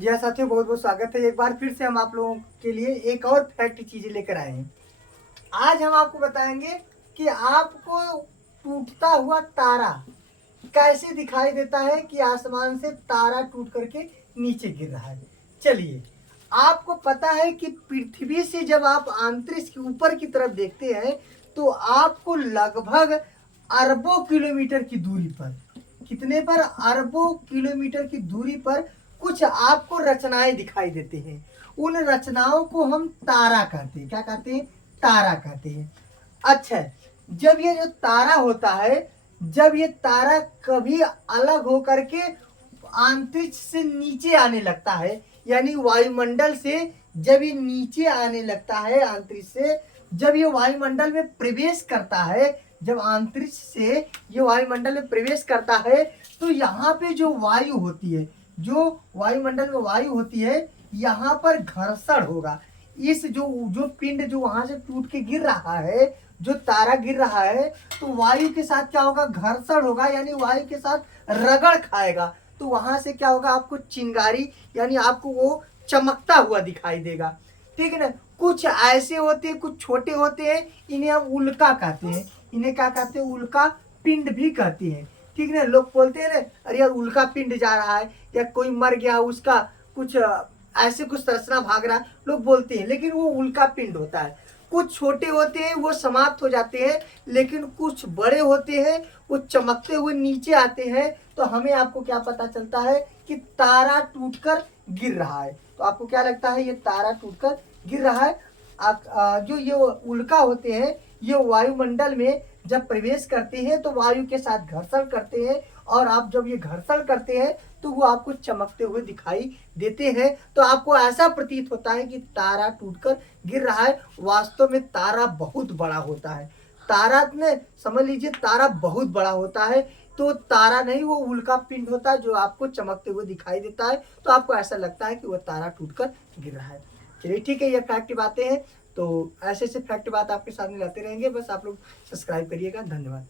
जी हाँ साथियों, बहुत बहुत स्वागत है। एक बार फिर से हम आप लोगों के लिए एक और फैक्ट चीज़ें लेकर आए हैं। आज हम आपको बताएंगे कि आपको टूटता हुआ तारा कैसे दिखाई देता है कि आसमान से तारा टूट करके नीचे गिर रहा है। चलिए, आपको पता है कि पृथ्वी से जब आप अंतरिक्ष के ऊपर की तरफ देखते हैं तो आपको लगभग अरबों किलोमीटर की दूरी पर, कितने पर, अरबों किलोमीटर की दूरी पर कुछ आपको रचनाएं दिखाई देते हैं। उन रचनाओं को हम तारा कहते हैं। क्या कहते हैं? तारा कहते हैं। अच्छा, जब ये जो तारा होता है, जब ये तारा कभी अलग होकर के अंतरिक्ष से नीचे आने लगता है, यानी वायुमंडल से जब ये नीचे आने लगता है, अंतरिक्ष से जब ये वायुमंडल में प्रवेश करता है, जब अंतरिक्ष से ये वायुमंडल में प्रवेश करता है तो यहाँ पे जो वायु होती है, जो वायुमंडल में वायु होती है, यहाँ पर घर्षण होगा। इस जो जो पिंड जो वहां से टूट के गिर रहा है, जो तारा गिर रहा है, तो वायु के साथ क्या होगा? घर्षण होगा, यानी वायु के साथ रगड़ खाएगा। तो वहां से क्या होगा? आपको चिंगारी, यानी आपको वो चमकता हुआ दिखाई देगा। ठीक है ना? कुछ ऐसे होते हैं, कुछ छोटे होते हैं, इन्हें हम उल्का कहते हैं। इन्हें क्या कहते हैं? उल्का पिंड भी कहते हैं। ठीक है ना? लोग बोलते हैं ना, अरे यार उल्का पिंड जा रहा है, या कोई मर गया, उसका कुछ ऐसे कुछ तरसना भाग रहा है, लोग बोलते हैं, लेकिन वो उल्का पिंड होता है। कुछ छोटे होते हैं, वो समाप्त हो जाते हैं, लेकिन कुछ बड़े होते हैं, वो चमकते हुए नीचे आते हैं। तो हमें आपको क्या पता चलता है कि तारा टूटकर गिर रहा है। तो आपको क्या लगता है? ये तारा टूटकर गिर रहा है। जो ये उल्का होते हैं, ये वायुमंडल में जब प्रवेश करते हैं तो वायु के साथ घर्षण करते हैं, और आप जब ये घर्षण करते हैं तो वो आपको चमकते हुए दिखाई देते हैं। तो आपको ऐसा प्रतीत होता है कि तारा टूटकर गिर रहा है। वास्तव में तारा बहुत बड़ा होता है। तारा में समझ लीजिए, तारा बहुत बड़ा होता है। तो तारा नहीं, वो उल्का पिंड होता है जो आपको चमकते हुए दिखाई देता है। तो आपको ऐसा लगता है कि वो तारा टूटकर गिर रहा है। चलिए ठीक है, ये फैक्ट बातें हैं। तो ऐसे ऐसे फैक्ट बात आपके सामने लाते रहेंगे। बस आप लोग सब्सक्राइब करिएगा। धन्यवाद।